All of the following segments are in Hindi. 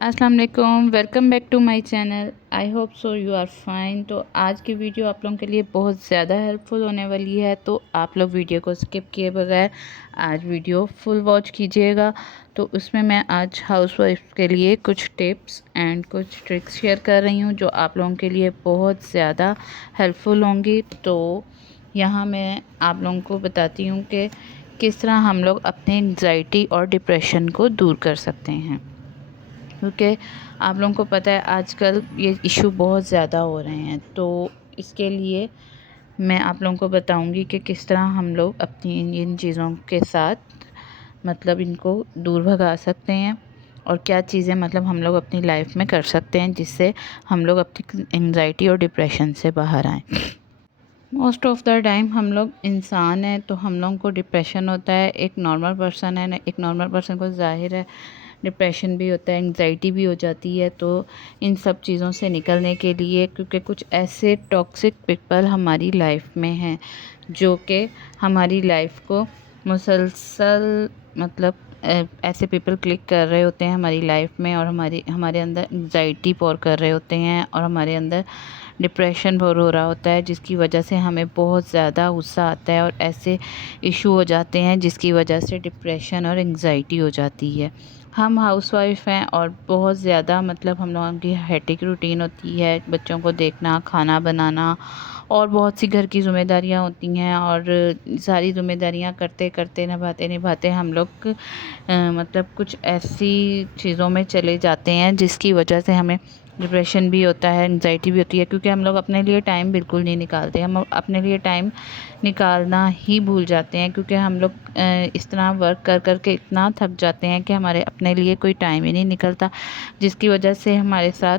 अस्सलाम वालेकुम, welcome back to my channel. I hope so you are fine. तो आज की वीडियो आप लोगों के लिए बहुत ज़्यादा हेल्पफुल होने वाली है, तो आप लोग वीडियो को स्किप किए बगैर आज वीडियो फुल वॉच कीजिएगा। तो उसमें मैं आज हाउसवाइफ के लिए कुछ टिप्स एंड कुछ ट्रिक्स शेयर कर रही हूँ जो आप लोगों के लिए बहुत ज़्यादा हेल्पफुल होंगी। तो यहाँ मैं आप लोगों को बताती हूँ कि किस तरह हम लोग अपने एंग्जाइटी और डिप्रेशन को दूर कर सकते हैं, क्योंकि आप लोगों को पता है आजकल ये इशू बहुत ज़्यादा हो रहे हैं। तो इसके लिए मैं आप लोगों को बताऊंगी कि किस तरह हम लोग अपनी इन चीज़ों के साथ मतलब इनको दूर भगा सकते हैं और क्या चीज़ें मतलब हम लोग अपनी लाइफ में कर सकते हैं जिससे हम लोग अपनी एंग्जाइटी और डिप्रेशन से बाहर आएँ। मोस्ट ऑफ़ द टाइम हम लोग इंसान हैं, तो हम लोगों को डिप्रेशन होता है। एक नॉर्मल पर्सन है ना, एक नॉर्मल पर्सन को ज़ाहिर है डिप्रेशन भी होता है, एंग्जाइटी भी हो जाती है। तो इन सब चीज़ों से निकलने के लिए, क्योंकि कुछ ऐसे टॉक्सिक पीपल हमारी लाइफ में हैं जो कि हमारी लाइफ को मुसलसल मतलब ऐसे पीपल क्लिक कर रहे होते हैं हमारी लाइफ में और हमारे अंदर एंग्जाइटी पौर कर रहे होते हैं और हमारे अंदर डिप्रेशन भर हो रहा होता है, जिसकी वजह से हमें बहुत ज़्यादा गुस्सा आता है और ऐसे इशू हो जाते हैं जिसकी वजह से डिप्रेशन और एंग्जाइटी हो जाती है। हम हाउसवाइफ हैं और बहुत ज़्यादा मतलब हम लोगों की हेक्टिक रूटीन होती है, बच्चों को देखना, खाना बनाना और बहुत सी घर की ज़िम्मेदारियाँ होती हैं और सारी ज़िम्मेदारियाँ करते करते निभाते निभाते हम लोग मतलब कुछ ऐसी चीज़ों में चले जाते हैं जिसकी वजह से हमें डिप्रेशन भी होता है, एंग्जाइटी भी होती है, क्योंकि हम लोग अपने लिए टाइम बिल्कुल नहीं निकालते। हम अपने लिए टाइम निकालना ही भूल जाते हैं, क्योंकि हम लोग इस तरह वर्क कर कर के इतना थक जाते हैं कि हमारे अपने लिए कोई टाइम ही नहीं निकलता, जिसकी वजह से हमारे साथ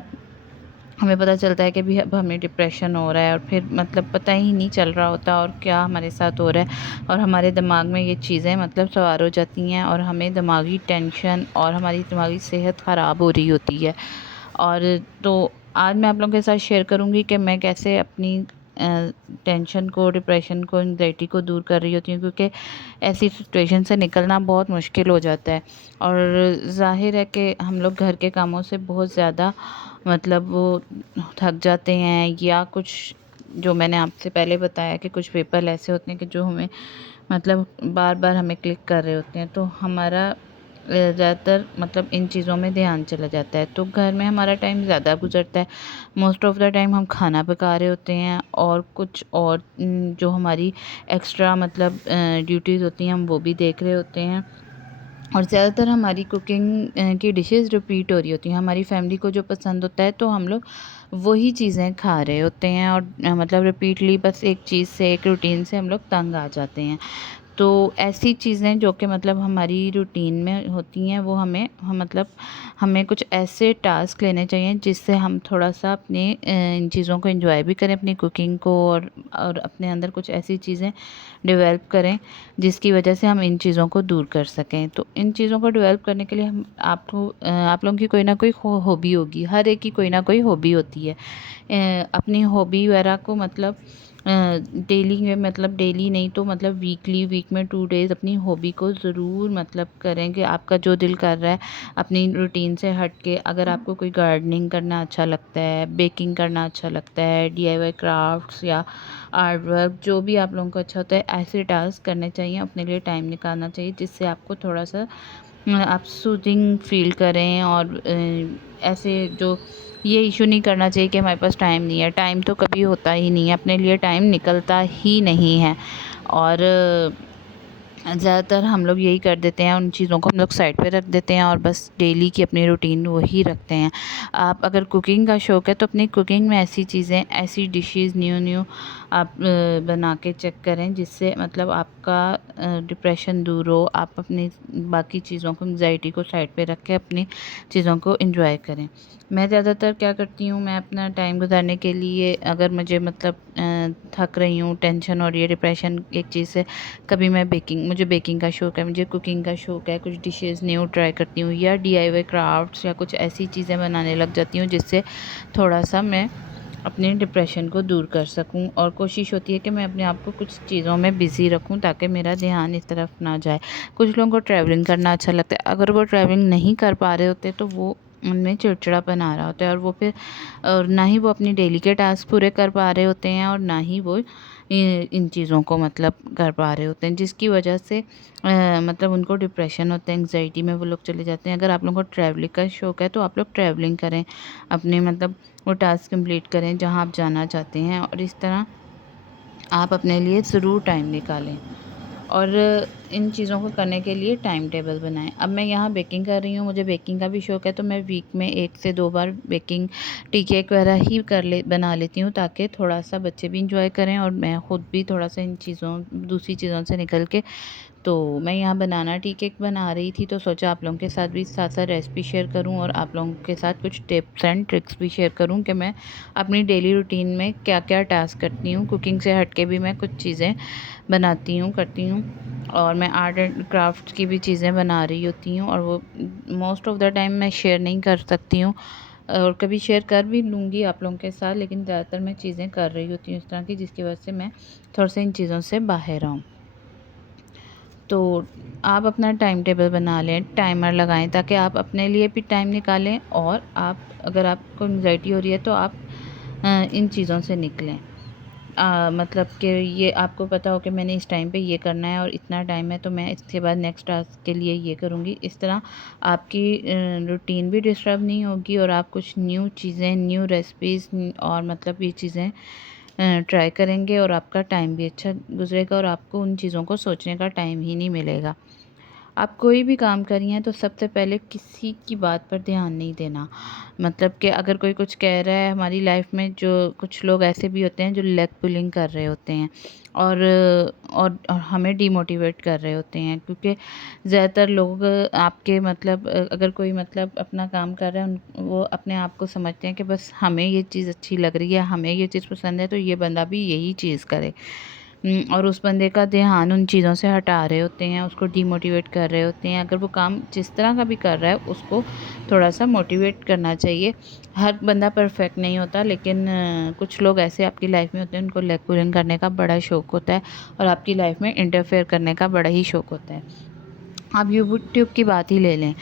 हमें पता चलता है कि भी अब हमें डिप्रेशन हो रहा है और फिर मतलब पता ही नहीं चल रहा होता और क्या हमारे साथ हो रहा है और हमारे दिमाग में ये चीज़ें मतलब सवार हो जाती हैं और हमें दिमागी टेंशन और हमारी दिमागी सेहत ख़राब हो रही होती है। और तो आज मैं आप लोगों के साथ शेयर करूंगी कि मैं कैसे अपनी टेंशन को, डिप्रेशन को, एंग्जाइटी को दूर कर रही होती हूँ, क्योंकि ऐसी सिचुएशन से निकलना बहुत मुश्किल हो जाता है। और ज़ाहिर है कि हम लोग घर के कामों से बहुत ज़्यादा मतलब वो थक जाते हैं, या कुछ जो मैंने आपसे पहले बताया कि कुछ पेपर ऐसे होते हैं कि जो हमें मतलब बार बार हमें क्लिक कर रहे होते हैं, तो हमारा ज़्यादातर मतलब इन चीज़ों में ड्यान चला जाता है। तो घर में हमारा टाइम ज़्यादा गुजरता है। मोस्ट ऑफ़ द टाइम हम खाना पका रहे होते हैं और कुछ और जो हमारी एक्स्ट्रा मतलब ड्यूटीज़ होती हैं हम वो भी देख रहे होते हैं। और ज़्यादातर हमारी कुकिंग की डिशेज़ रिपीट हो रही होती हैं। हमारी फैमिली को जो पसंद होता है तो हम लोग वही चीज़ें खा रहे होते हैं और मतलब रिपीटली बस एक चीज़ से, एक रूटीन से हम लोग तंग आ जाते हैं। तो ऐसी चीज़ें जो कि मतलब हमारी रूटीन में होती हैं वो मतलब हमें कुछ ऐसे टास्क लेने चाहिए जिससे हम थोड़ा-सा अपने इन चीज़ों को एन्जॉय भी करें, अपनी कुकिंग को, और अपने अंदर कुछ ऐसी चीज़ें डेवलप करें जिसकी वजह से हम इन चीज़ों को दूर कर सकें। तो इन चीज़ों को डेवलप करने के लिए हम आप लोगों की कोई ना कोई हॉबी होगी, हर एक की कोई ना कोई हॉबी होती है। अपनी हॉबी वगैरह को मतलब डेली में मतलब डेली नहीं तो मतलब वीक में 2 डेज़ अपनी हॉबी को ज़रूर मतलब करें कि आपका जो दिल कर रहा है अपनी रूटीन से हट के। अगर आपको कोई गार्डनिंग करना अच्छा लगता है, बेकिंग करना अच्छा लगता है, डीआईवाई क्राफ्ट्स या आर्ट वर्क, जो भी आप लोगों को अच्छा होता है, ऐसे टास्क करने चाहिए, अपने लिए टाइम निकालना चाहिए जिससे आपको थोड़ा-सा आप सूदिंग फ़ील करें। और ऐसे जो ये इशू नहीं करना चाहिए कि हमारे पास टाइम नहीं है। टाइम तो कभी होता ही नहीं है, अपने लिए टाइम निकलता ही नहीं है। और ज़्यादातर हम लोग यही कर देते हैं, उन चीज़ों को हम लोग साइड पे रख देते हैं और बस डेली की अपनी रूटीन वही रखते हैं। आप अगर कुकिंग का शौक़ है तो अपनी कुकिंग में ऐसी चीज़ें, ऐसी डिशेज़ न्यू आप बना के चेक करें जिससे मतलब आपका डिप्रेशन दूर हो। आप अपनी बाकी चीज़ों को, एंग्जाइटी को साइड पे रख के अपनी चीज़ों को एंजॉय करें। मैं ज़्यादातर क्या करती हूँ, मैं अपना टाइम गुजारने के लिए अगर मुझे मतलब थक रही हूँ, टेंशन हो रही है, डिप्रेशन एक चीज़ से, कभी मैं मुझे बेकिंग का शौक़ है, मुझे कुकिंग का शौक़ है, कुछ डिशेज़ न्यू ट्राई करती हूँ या डीआईवाई क्राफ्ट्स या कुछ ऐसी चीज़ें बनाने लग जाती हूँ जिससे थोड़ा-सा मैं अपने डिप्रेशन को दूर कर सकूं। और कोशिश होती है कि मैं अपने आप को कुछ चीज़ों में बिज़ी रखूं ताकि मेरा ध्यान इस तरफ ना जाए। कुछ लोगों को ट्रैवलिंग करना अच्छा लगता है, अगर वो ट्रैवलिंग नहीं कर पा रहे होते तो वो उनमें चिड़चिड़ापन आ रहा होता है और वो फिर और ना ही वो अपनी डेली के टास्क पूरे कर पा रहे होते हैं और ना ही वो इन चीज़ों को मतलब कर पा रहे होते हैं, जिसकी वजह से मतलब उनको डिप्रेशन होता है, एंग्जाइटी में वो लोग चले जाते हैं। अगर आप लोगों को ट्रैवलिंग का शौक़ है तो आप लोग ट्रैवलिंग करें, अपने मतलब वो टास्क कंप्लीट करें जहाँ आप जाना चाहते हैं और इस तरह आप अपने लिए ज़रूर टाइम निकालें और इन चीज़ों को करने के लिए टाइम टेबल बनाएं। अब मैं यहाँ बेकिंग कर रही हूँ, मुझे बेकिंग का भी शौक़ है तो मैं वीक में 1 से 2 बार बेकिंग टी केक वगैरह ही बना लेती हूँ, ताकि थोड़ा-सा बच्चे भी इंजॉय करें और मैं ख़ुद भी थोड़ा-सा इन चीज़ों दूसरी चीज़ों से निकल के। तो मैं यहाँ बनाना टी केक बना रही थी तो सोचा आप लोगों के साथ भी साथ-साथ रेसिपी शेयर करूँ और आप लोगों के साथ कुछ टिप्स एंड ट्रिक्स भी शेयर करूँ कि मैं अपनी डेली रूटीन में क्या-क्या टास्क करती हूँ। कुकिंग से हट के भी मैं कुछ चीज़ें बनाती हूँ, करती हूँ और मैं आर्ट एंड क्राफ्ट की भी चीज़ें बना रही होती हूँ और वो मोस्ट ऑफ़ द टाइम मैं शेयर नहीं कर सकती हूँ और कभी शेयर कर भी लूँगी आप लोगों के साथ, लेकिन ज़्यादातर मैं चीज़ें कर रही होती हूँ इस तरह की, जिसकी वजह से मैं थोड़ा-सा इन चीज़ों से बाहर आऊँ। तो आप अपना टाइम टेबल बना लें, टाइमर लगाएँ ताकि आप अपने लिए भी टाइम निकालें और आप अगर आपको एंग्ज़ायटी हो रही है तो आप इन चीज़ों से निकलें। मतलब कि ये आपको पता हो कि मैंने इस टाइम पे ये करना है और इतना टाइम है तो मैं इसके बाद नेक्स्ट टास्क के लिए ये करूँगी। इस तरह आपकी रूटीन भी डिस्टर्ब नहीं होगी और आप कुछ न्यू चीज़ें, न्यू रेसिपीज़ और मतलब ये चीज़ें ट्राई करेंगे और आपका टाइम भी अच्छा गुज़रेगा और आपको उन चीज़ों को सोचने का टाइम ही नहीं मिलेगा। आप कोई भी काम कर रही हैं तो सबसे पहले किसी की बात पर ध्यान नहीं देना। मतलब कि अगर कोई कुछ कह रहा है हमारी लाइफ में, जो कुछ लोग ऐसे भी होते हैं जो लेग पुलिंग कर रहे होते हैं और और हमें डिमोटिवेट कर रहे होते हैं, क्योंकि ज़्यादातर लोग आपके मतलब अगर कोई मतलब अपना काम कर रहा है वो अपने आप को समझते हैं कि बस हमें ये चीज़ अच्छी लग रही है, हमें ये चीज़ पसंद है तो ये बंदा भी यही चीज़ करे। और उस बंदे का ध्यान उन चीज़ों से हटा रहे होते हैं, उसको डिमोटिवेट कर रहे होते हैं। अगर वो काम जिस तरह का भी कर रहा है उसको थोड़ा-सा मोटिवेट करना चाहिए। हर बंदा परफेक्ट नहीं होता, लेकिन कुछ लोग ऐसे आपकी लाइफ में होते हैं उनको लेग पुलिंग करने का बड़ा शौक होता है और आपकी लाइफ में इंटरफेयर करने का बड़ा ही शौक होता है। आप यूट्यूब की बात ही ले लें।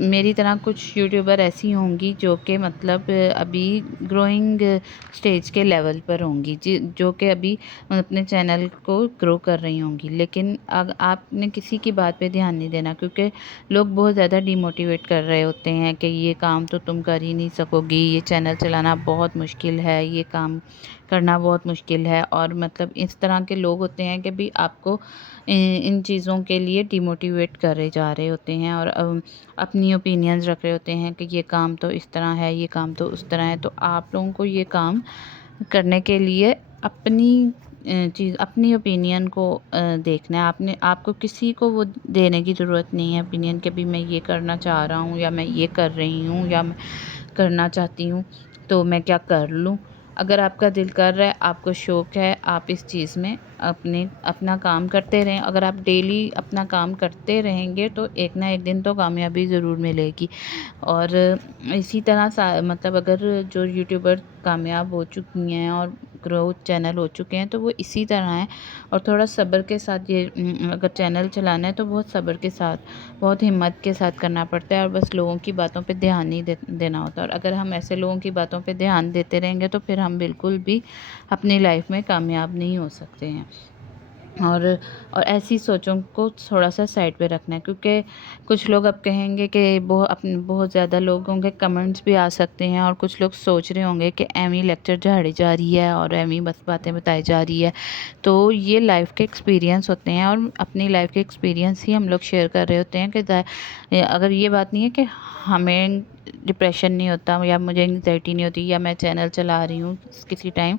मेरी तरह कुछ यूट्यूबर ऐसी होंगी जो कि मतलब अभी ग्रोइंग स्टेज के लेवल पर होंगी, जो कि अभी अपने चैनल को ग्रो कर रही होंगी, लेकिन आपने किसी की बात पे ध्यान नहीं देना, क्योंकि लोग बहुत ज़्यादा डिमोटिवेट कर रहे होते हैं कि ये काम तो तुम कर ही नहीं सकोगी, ये चैनल चलाना बहुत मुश्किल है, ये काम करना बहुत मुश्किल है और मतलब इस तरह के लोग होते हैं कि भी आपको इन चीज़ों के लिए डिमोटिवेट करे जा रहे होते हैं और अपनी ओपिनियंस रख रहे होते हैं कि ये काम तो इस तरह है, ये काम तो उस तरह है। तो आप लोगों को ये काम करने के लिए अपनी चीज़, अपनी ओपिनियन को देखना है। आपको किसी को वो देने की ज़रूरत नहीं है ओपिनियन कि भी मैं ये करना चाह रहा हूँ या मैं ये कर रही हूँ या मैं करना चाहती हूँ, तो मैं क्या कर लूँ? अगर आपका दिल कर रहा है, आपको शौक़ है, आप इस चीज़ में अपना काम करते रहें। अगर आप डेली अपना काम करते रहेंगे तो एक ना एक दिन तो कामयाबी ज़रूर मिलेगी। और इसी तरह मतलब अगर जो यूट्यूबर कामयाब हो चुकी हैं और ग्रोथ चैनल हो चुके हैं तो वो इसी तरह हैं और थोड़ा सब्र के साथ ये अगर चैनल चलाना है तो बहुत सब्र के साथ, बहुत हिम्मत के साथ करना पड़ता है और बस लोगों की बातों पे ध्यान नहीं देना होता। और अगर हम ऐसे लोगों की बातों पे ध्यान देते रहेंगे तो फिर हम बिल्कुल भी अपनी लाइफ में कामयाब नहीं हो सकते हैं। और ऐसी सोचों को थोड़ा-सा साइड पे रखना है, क्योंकि कुछ लोग अब कहेंगे कि बहुत ज़्यादा लोगों के कमेंट्स भी आ सकते हैं और कुछ लोग सोच रहे होंगे कि एमी लेक्चर झाड़ी जा रही है और एमी बस बातें बताई जा रही है। तो ये लाइफ़ के एक्सपीरियंस होते हैं और अपनी लाइफ़ के एक्सपीरियंस ही हम लोग शेयर कर रहे होते हैं कि अगर ये बात नहीं है कि हमें डिप्रेशन नहीं होता या मुझे एंग्जाइटी नहीं होती या मैं चैनल चला रही हूँ, किसी टाइम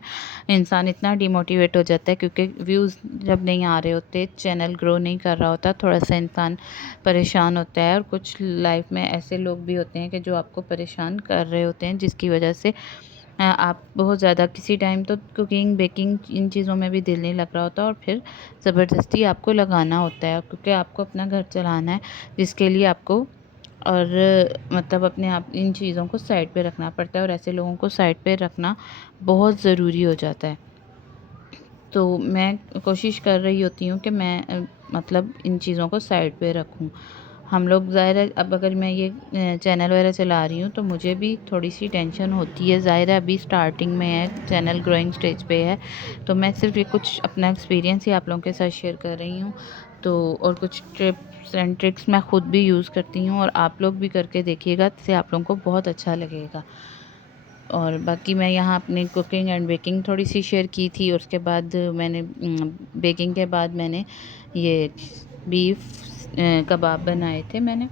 इंसान इतना डिमोटिवेट हो जाता है क्योंकि व्यूज़ जब नहीं आ रहे होते, चैनल ग्रो नहीं कर रहा होता, थोड़ा-सा इंसान परेशान होता है। और कुछ लाइफ में ऐसे लोग भी होते हैं कि जो आपको परेशान कर रहे होते हैं, जिसकी वजह से आप बहुत ज़्यादा किसी टाइम तो कुकिंग, बेकिंग इन चीज़ों में भी दिल नहीं लग रहा होता और फिर ज़बरदस्ती आपको लगाना होता है, क्योंकि आपको अपना घर चलाना है, जिसके लिए आपको और मतलब अपने आप इन चीज़ों को साइड पे रखना पड़ता है और ऐसे लोगों को साइड पे रखना बहुत ज़रूरी हो जाता है। तो मैं कोशिश कर रही होती हूँ कि मैं मतलब इन चीज़ों को साइड पे रखूँ। हम लोग ज़ाहिर है अब अगर मैं ये चैनल वगैरह चला रही हूँ तो मुझे भी थोड़ी सी टेंशन होती है। ज़ाहिर है अभी स्टार्टिंग में है, चैनल ग्रोइंग स्टेज पे है, तो मैं सिर्फ ये कुछ अपना एक्सपीरियंस ही आप लोगों के साथ शेयर कर रही हूँ। तो और कुछ टिप्स एंड ट्रिक्स मैं ख़ुद भी यूज़ करती हूँ और आप लोग भी करके देखिएगा, इससे आप लोगों को बहुत अच्छा लगेगा। और बाकी मैं यहाँ अपनी कुकिंग एंड बेकिंग थोड़ी सी शेयर की थी। और उसके बाद मैंने बेकिंग के बाद मैंने ये बीफ कबाब बनाए थे मैंने,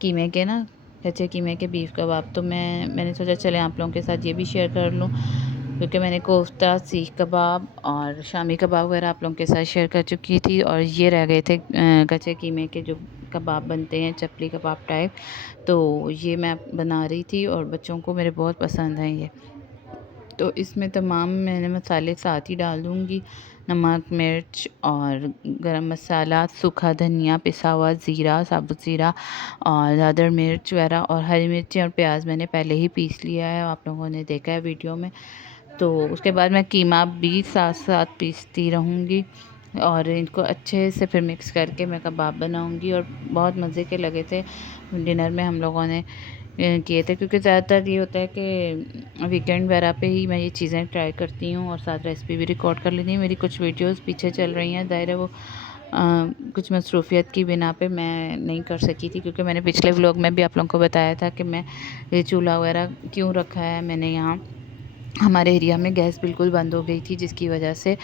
कीमे के ना, कच्चे कीमे के बीफ कबाब। तो मैंने सोचा चले आप लोगों के साथ ये भी शेयर कर लूँ, क्योंकि मैंने कोफ्ता, सीख कबाब और शामी कबाब वगैरह आप लोगों के साथ शेयर कर चुकी थी, और ये रह गए थे कच्चे कीमे के जो कबाब बनते हैं, चपली कबाब टाइप। तो ये मैं बना रही थी और बच्चों को मेरे बहुत पसंद हैं ये। तो इसमें तमाम मैंने मसाले साथ ही डाल दूँगी, नमक, मिर्च और गरम मसाला, सूखा धनिया, पिसा हुआ ज़ीरा, साबुत ज़ीरा और दादर मिर्च वगैरह, और हरी मिर्ची और प्याज मैंने पहले ही पीस लिया है, आप लोगों ने देखा है वीडियो में। तो उसके बाद मैं कीमा भी साथ-साथ पीसती रहूँगी और इनको अच्छे से फिर मिक्स करके मैं कबाब बनाऊँगी, और बहुत मज़े के लगे थे। डिनर में हम लोगों ने किए थे, क्योंकि ज़्यादातर ये होता है कि वीकेंड वगैरह पे ही मैं ये चीज़ें ट्राई करती हूँ और साथ रेसिपी भी रिकॉर्ड कर लेती हूँ। मेरी कुछ वीडियोस पीछे चल रही हैं, ज़ाहिर है वो कुछ मसरूफ़ियत की बिना पे मैं नहीं कर सकी थी, क्योंकि मैंने पिछले व्लॉग में भी आप लोगों को बताया था कि मैं ये चूल्हा वगैरह क्यों रखा है मैंने यहाँ। हमारे एरिया में गैस बिल्कुल बंद हो गई थी, जिसकी वजह से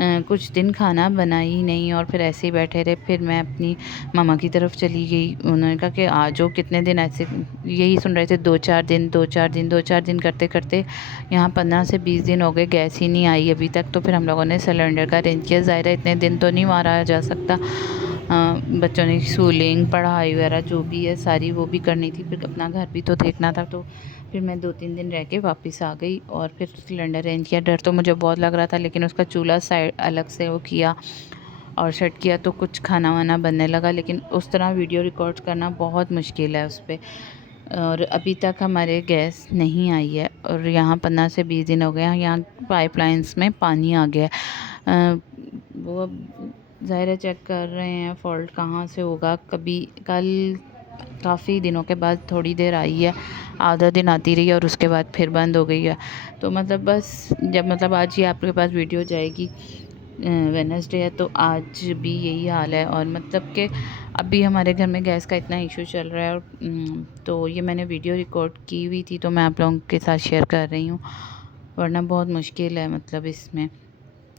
कुछ दिन खाना बना ही नहीं और फिर ऐसे ही बैठे रहे। फिर मैं अपनी मामा की तरफ चली गई, उन्होंने कहा कि आ जाओ, कितने दिन ऐसे यही सुन रहे थे, 2-4 दिन 2-4 दिन 2-4 दिन करते करते यहाँ 15 से 20 दिन हो गए, गैस ही नहीं आई अभी तक। तो फिर हम लोगों ने सिलेंडर का अरेंज किया। ज़ाहिर है इतने दिन तो नहीं मारा जा सकता, बच्चों ने स्कूलिंग, पढ़ाई वगैरह जो भी है सारी वो भी करनी थी, फिर अपना घर भी तो देखना था। तो फिर मैं 2-3 दिन रह के वापस आ गई और फिर सिलेंडर अरेंज किया। डर तो मुझे बहुत लग रहा था, लेकिन उसका चूल्हा साइड अलग से वो किया और सेट किया, तो कुछ खाना वाना बनने लगा। लेकिन उस तरह वीडियो रिकॉर्ड करना बहुत मुश्किल है उस पर, और अभी तक हमारे गैस नहीं आई है। और यहाँ 15 से 20 दिन हो गए हैं, यहाँ पाइपलाइंस में पानी आ गया है। वो अब ज़ाहिर है चेक कर रहे हैं फॉल्ट कहाँ से होगा। कभी कल काफ़ी दिनों के बाद थोड़ी देर आई है, आधा दिन आती रही है और उसके बाद फिर बंद हो गई है। तो मतलब बस जब मतलब आज ही आपके पास वीडियो जाएगी, वेडनेसडे है, तो आज भी यही हाल है। और मतलब कि अभी हमारे घर में गैस का इतना इशू चल रहा है, और तो ये मैंने वीडियो रिकॉर्ड की हुई थी, तो मैं आप लोगों के साथ शेयर कर रही हूँ, वरना बहुत मुश्किल है मतलब इसमें।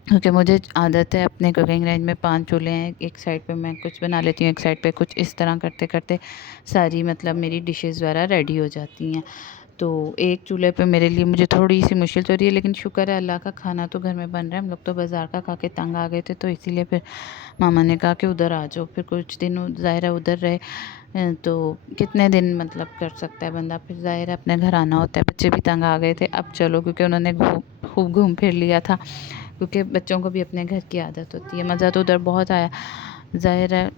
क्योंकि मुझे आदत है, अपने कुकिंग रेंज में 5 चूल्हे हैं, एक साइड पे मैं कुछ बना लेती हूँ, एक साइड पे कुछ, इस तरह करते करते सारी मतलब मेरी डिशेज़ वगैरह रेडी हो जाती हैं। तो एक चूल्हे पे मेरे लिए मुझे थोड़ी सी मुश्किल तो रही है, लेकिन शुक्र है अल्लाह का, खाना तो घर में बन रहा है। हम लोग तो बाज़ार का खा के तंग आ गए थे, तो इसीलिए फिर मामा ने कहा कि उधर आ जाओ। फिर कुछ दिन ज़ाहिर है उधर रहे, तो कितने दिन मतलब कर सकता है बंदा, फिर ज़ाहिर है अपने घर आना होता है। बच्चे भी तंग आ गए थे, अब चलो, क्योंकि उन्होंने खूब घूम फिर लिया था, क्योंकि बच्चों को भी अपने घर की आदत होती है। मज़ा तो उधर बहुत आया ज़ाहिर है,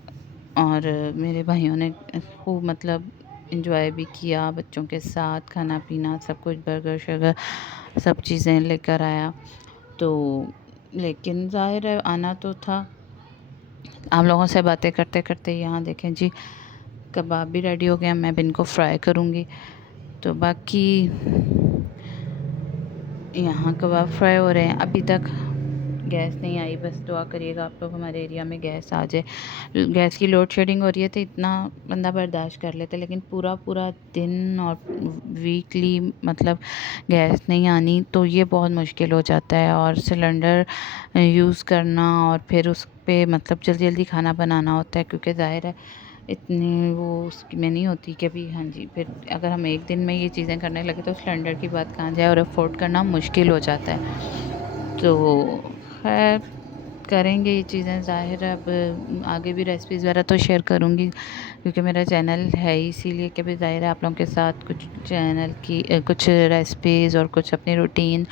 और मेरे भाइयों ने खूब मतलब एंजॉय भी किया बच्चों के साथ, खाना पीना सब कुछ, बर्गर शर्गर सब चीज़ें लेकर आया। तो लेकिन ज़ाहिर है आना तो था। आप लोगों से बातें करते करते यहाँ देखें जी, कबाब भी रेडी हो गया, मैं भी इनको फ्राई करूँगी। तो बाकी यहाँ कबाब फ्राई हो रहे हैं, अभी तक गैस नहीं आई। बस दुआ करिएगा आप लोग हमारे एरिया में गैस आ जाए। गैस की लोड शेडिंग हो रही है, तो इतना बंदा बर्दाश्त कर लेते, लेकिन पूरा पूरा दिन और वीकली मतलब गैस नहीं आनी, तो ये बहुत मुश्किल हो जाता है। और सिलेंडर यूज़ करना, और फिर उस पे मतलब जल्दी जल्दी खाना बनाना होता है, क्योंकि ज़ाहिर है इतनी वो उसकी में नहीं होती कि अभी, हाँ जी, फिर अगर हम एक दिन में ये चीज़ें करने लगे तो सिलेंडर की बात कहाँ जाए, और अफोर्ड करना मुश्किल हो जाता है। तो खैर करेंगे ये चीज़ें, ज़ाहिर है अब आगे भी रेसिपीज़ वगैरह तो शेयर करूँगी, क्योंकि मेरा चैनल है ही इसीलिए कि भी ज़ाहिर है आप लोगों के साथ कुछ चैनल की कुछ रेसिपीज़ और कुछ अपनी रूटीन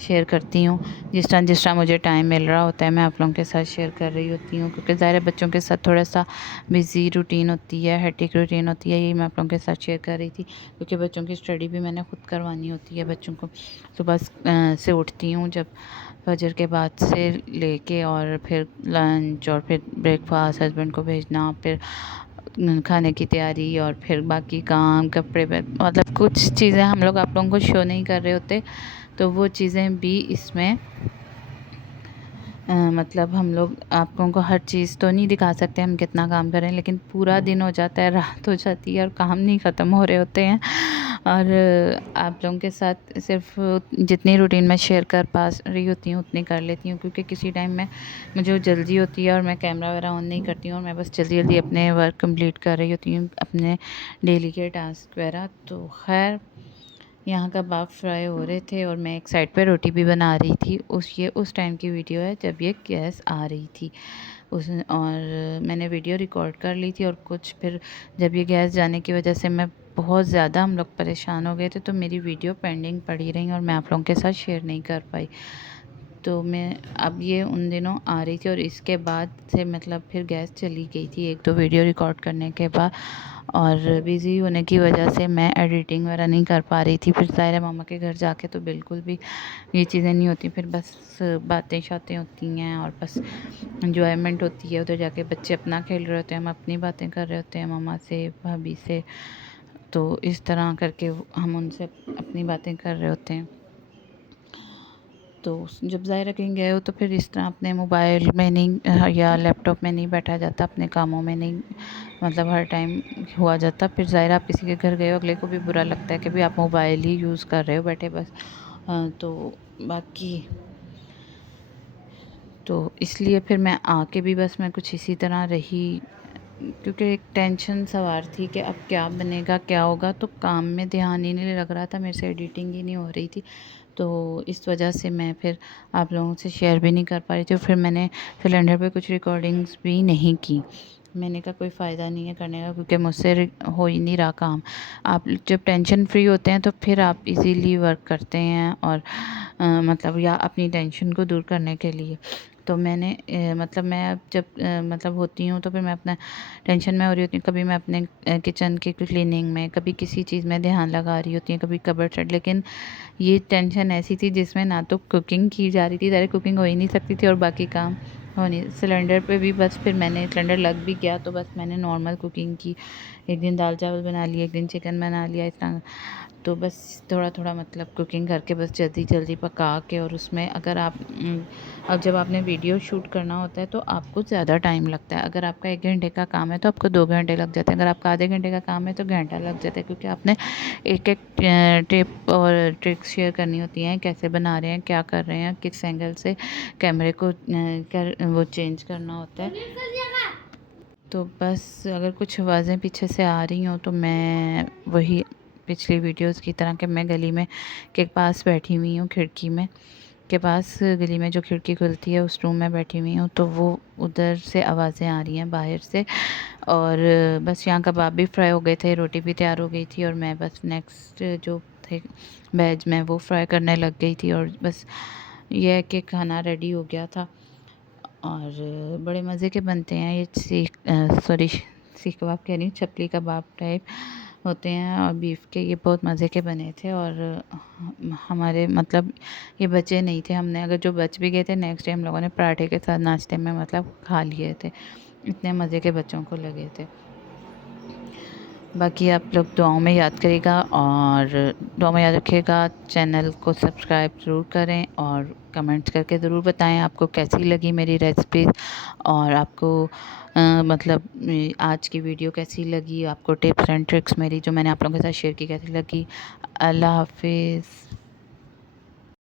शेयर करती हूँ। जिस तरह मुझे टाइम मिल रहा होता है, मैं आप लोगों के साथ शेयर कर रही होती हूँ, क्योंकि ज़ाहिर है बच्चों के साथ थोड़ा सा बिज़ी रूटीन होती है, हेक्टिक रूटीन होती है, यही मैं आप लोगों के साथ शेयर कर रही थी। क्योंकि बच्चों की स्टडी भी मैंने खुद करवानी होती है। बच्चों को सुबह से उठती हूँ जब, फजर के बाद से लेके, और फिर लंच और फिर ब्रेकफास्ट, हस्बैंड को भेजना, फिर खाने की तैयारी और फिर बाकी काम, कपड़े पे मतलब कुछ चीज़ें हम लोग आप लोगों को शो नहीं कर रहे होते, तो वो चीज़ें भी इसमें मतलब हम लोग आप लोगों को हर चीज़ तो नहीं दिखा सकते हम कितना काम करें, लेकिन पूरा दिन हो जाता है, रात हो जाती है और काम नहीं ख़त्म हो रहे होते हैं। और आप लोगों के साथ सिर्फ जितनी रूटीन मैं शेयर कर पा रही होती हूँ उतनी कर लेती हूँ, क्योंकि किसी टाइम में मुझे जल्दी होती है और मैं कैमरा वगैरह ऑन नहीं करती हूँ और मैं बस जल्दी जल्दी अपने वर्क कंप्लीट कर रही होती हूँ, अपने डेली के टास्क वगैरह। तो खैर, यहाँ कबाब फ्राई हो रहे थे और मैं एक साइड पे रोटी भी बना रही थी। उस टाइम की वीडियो है जब ये गैस आ रही थी और मैंने वीडियो रिकॉर्ड कर ली थी। और कुछ फिर जब ये गैस जाने की वजह से मैं बहुत ज़्यादा हम लोग परेशान हो गए थे, तो मेरी वीडियो पेंडिंग पड़ी रही और मैं आप लोगों के साथ शेयर नहीं कर पाई। तो मैं अब ये उन दिनों आ रही थी और इसके बाद से मतलब फिर गैस चली गई थी एक दो वीडियो रिकॉर्ड करने के बाद, और बिज़ी होने की वजह से मैं एडिटिंग वगैरह नहीं कर पा रही थी। फिर ज़ाहिर मामा के घर जाके तो बिल्कुल भी ये चीज़ें नहीं होती, फिर बस बातें शातें होती हैं और बस इंजॉयमेंट होती है। उधर जाके बच्चे अपना खेल रहे होते हैं, हम अपनी बातें कर रहे होते हैं मामा से, भाभी से। तो इस तरह करके हम उनसे अपनी बातें कर रहे होते हैं। तो जब ज़ाहिर कहीं गए हो तो फिर इस तरह अपने मोबाइल में नहीं या लैपटॉप में नहीं बैठा जाता, अपने कामों में नहीं मतलब हर टाइम हुआ जाता। फिर ज़ाहिर आप किसी के घर गए हो, अगले को भी बुरा लगता है कि भाई आप मोबाइल ही यूज़ कर रहे हो बैठे बस। तो बाकी तो इसलिए फिर मैं आके भी बस मैं कुछ इसी तरह रही, क्योंकि एक टेंशन सवार थी कि अब क्या बनेगा क्या होगा। तो काम में ध्यान ही नहीं लग रहा था, मेरे से एडिटिंग ही नहीं हो रही थी। तो इस वजह से मैं फिर आप लोगों से शेयर भी नहीं कर पा रही थी। फिर मैंने सिलेंडर पे कुछ रिकॉर्डिंग्स भी नहीं की। मैंने कहा कोई फ़ायदा नहीं है करने का, क्योंकि मुझसे हो ही नहीं रहा काम। आप जब टेंशन फ्री होते हैं तो फिर आप इजीली वर्क करते हैं और मतलब या अपनी टेंशन को दूर करने के लिए। तो मैंने मतलब मैं अब जब मतलब होती हूँ तो फिर मैं अपना टेंशन में हो रही होती हूँ, कभी मैं अपने किचन की क्लीनिंग में, कभी किसी चीज़ में ध्यान लगा रही होती हूँ, कभी कबर्ड सेट। लेकिन ये टेंशन ऐसी थी जिसमें ना तो कुकिंग की जा रही थी, डायरेक्ट कुकिंग हो ही नहीं सकती थी और बाकी काम हो नहीं। सिलेंडर पे भी बस फिर मैंने सिलेंडर लग भी गया तो बस मैंने नॉर्मल कुकिंग की, एक दिन दाल चावल बना लिए, एक दिन चिकन बना लिया, इस तरह। तो बस थोड़ा थोड़ा मतलब कुकिंग करके बस जल्दी जल्दी पका के। और उसमें अगर आप अब जब आपने वीडियो शूट करना होता है तो आपको ज़्यादा टाइम लगता है। अगर आपका 1 घंटे का काम है तो आपको 2 घंटे लग जाते हैं, अगर आपका आधे घंटे का काम है तो घंटा लग जाता है, क्योंकि आपने एक एक टिप और ट्रिक्स शेयर करनी होती हैं, कैसे बना रहे हैं, क्या कर रहे हैं, किस एंगल से कैमरे को वो चेंज करना होता है। तो बस अगर कुछ आवाज़ें पीछे से आ रही हों तो मैं वही पिछली वीडियोस की तरह कि मैं गली में के पास बैठी हुई हूँ, खिड़की में के पास, गली में जो खिड़की खुलती है उस रूम में बैठी हुई हूँ। तो वो उधर से आवाज़ें आ रही हैं बाहर से। और बस यहाँ कबाब भी फ्राई हो गए थे, रोटी भी तैयार हो गई थी और मैं बस नेक्स्ट जो थे वेज में वो फ्राई करने लग गई थी। और बस ये है कि खाना रेडी हो गया था और बड़े मज़े के बनते हैं ये सीख कबाब कह रही हूँ, चपली कबाब टाइप होते हैं और बीफ के, ये बहुत मज़े के बने थे। और हमारे मतलब ये बचे नहीं थे, हमने अगर जो बच भी गए थे नेक्स्ट डे हम लोगों ने पराठे के साथ नाश्ते में मतलब खा लिए थे, इतने मज़े के बच्चों को लगे थे। बाकी आप लोग दुआओं में याद करिएगा और दुआओं में याद रखिएगा। चैनल को सब्सक्राइब ज़रूर करें और कमेंट्स करके ज़रूर बताएं आपको कैसी लगी मेरी रेसिपीज़ और आपको मतलब आज की वीडियो कैसी लगी, आपको टिप्स एंड ट्रिक्स मेरी जो मैंने आप लोगों के साथ शेयर की कैसी लगी। अल्लाह हाफिज़।